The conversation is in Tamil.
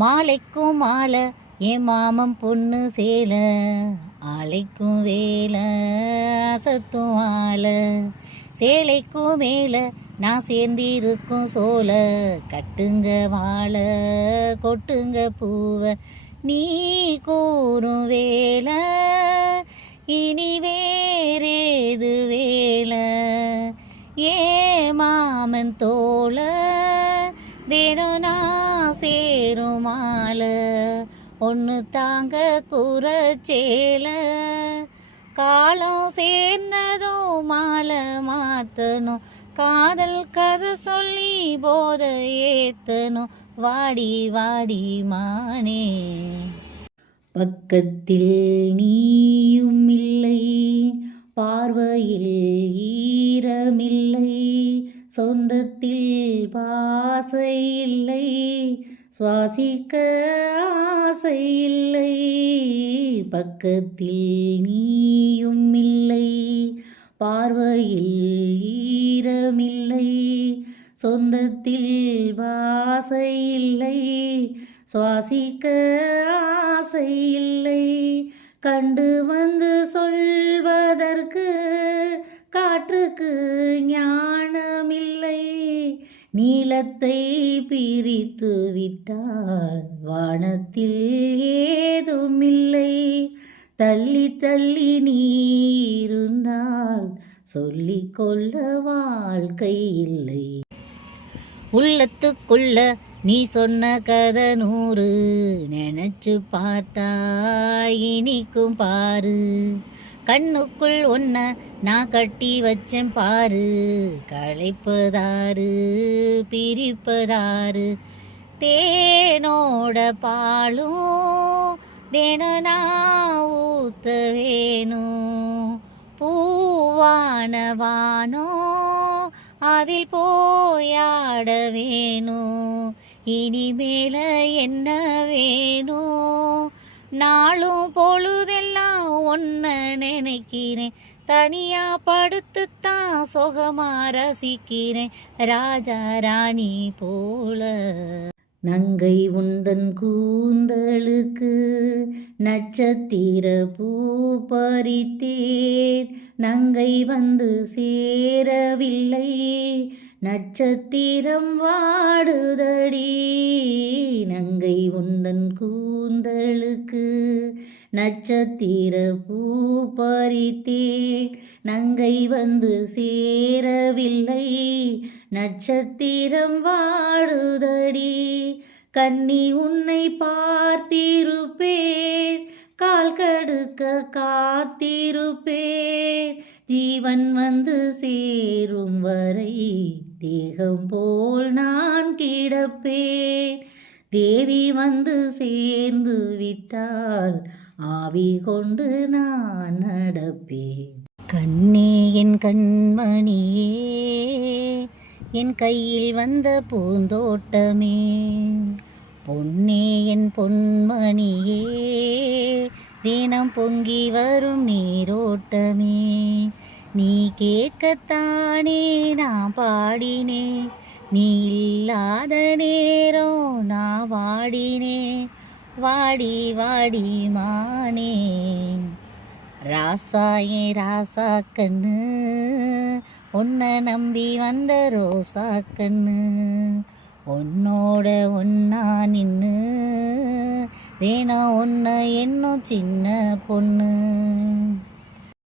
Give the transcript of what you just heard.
மாலைக்கும் மாலை என் மாமன் பொண்ணு சேல. ஆலைக்கும் வேலை அசத்தும் ஆலை. சேலைக்கும் மேலே நான் சேர்ந்திருக்கும் சோல. கட்டுங்க வாழை கொட்டுங்க பூவை. நீ கூறும் வேலை இனி வேறேது வேலை. ஏ மாமன் தோலை தினம் நான் சேரும் ஒன்று தாங்க குறச்சேல. காலம் சேர்ந்ததும் மாலை மாத்தணும் காதல் கதை சொல்லி போத ஏத்தணும். வாடி வாடி மானே. பக்கத்தில் நீயும் இல்லை பார்வையில் ஈரமில்லை. சொந்தத்தில் பாசை இல்லை சுவாசிக்க ஆசை இல்லை பக்கத்தில் நீயும் இல்லை பார்வையில் ஈரமில்லை சொந்தத்தில் பாசை இல்லை சுவாசிக்க ஆசை இல்லை கண்டு வந்து நீளத்தை பிரித்து விட்டால் வானத்தில் ஏதுமில்லை. தள்ளி தள்ளி நீ இருந்தால் சொல்லிக்கொள்ள வாழ்க்கை இல்லை. உள்ளத்துக்குள்ள நீ சொன்ன கதை நூறு நினைச்சு பார்த்தா இனிக்கும் பாரு. கண்ணுக்குள் ஒன்ன நான் கட்டி வச்சேன் பாரு. களைப்பதாரு பிரிப்பதாரு தேனோட பாலும் தினம் நான் ஊத்த வேணும். பூவான வானோ அதில் போயாட வேணும். இனிமேல என்ன வேணும்? நாளும் போல நினைக்கிறேன். தனியா படுத்துத்தான் சுகமா ரசிக்கிறேன் ராஜா ராணி போல. நங்கை உந்தன் கூந்தலுக்கு நட்சத்திர பூ பறித்தேன். நங்கை வந்து சேரவில்லை. நட்சத்திரம் வாடுதடி. நங்கை உந்தன் கூந்தலுக்கு நட்சத்திர பூ பறித்தேன். நங்கை வந்து சேரவில்லை. நட்சத்திரம் வாடுதடி கன்னி உன்னை பார்த்திருப்பேன். கால் கடுக்க காத்திருப்பேன். ஜீவன் வந்து சேரும் வரை தேகம் போல் நான் கிடப்பேன். தேவி வந்து சேர்ந்து விட்டால் ஆவி கொண்டு நான் நடப்பேன். கண்ணே என் கண்மணியே என் கையில் வந்த பூந்தோட்டமே. பொன்னே என் பொன்மணியே தினம் பொங்கி வரும் நீரோட்டமே. நீ கேட்கத்தானே நான் பாடினேன். நீ இல்லாத நேரம் நான் வாடினேன். வாடி வாடி மானே. ராசா ஏ ராசா கண்ணு. உன்னை நம்பி வந்த ரோசா கண்ணு. உன்னோட ஒன்னா நின்று தேனா ஒன்று என்னும் சின்ன பொண்ணு.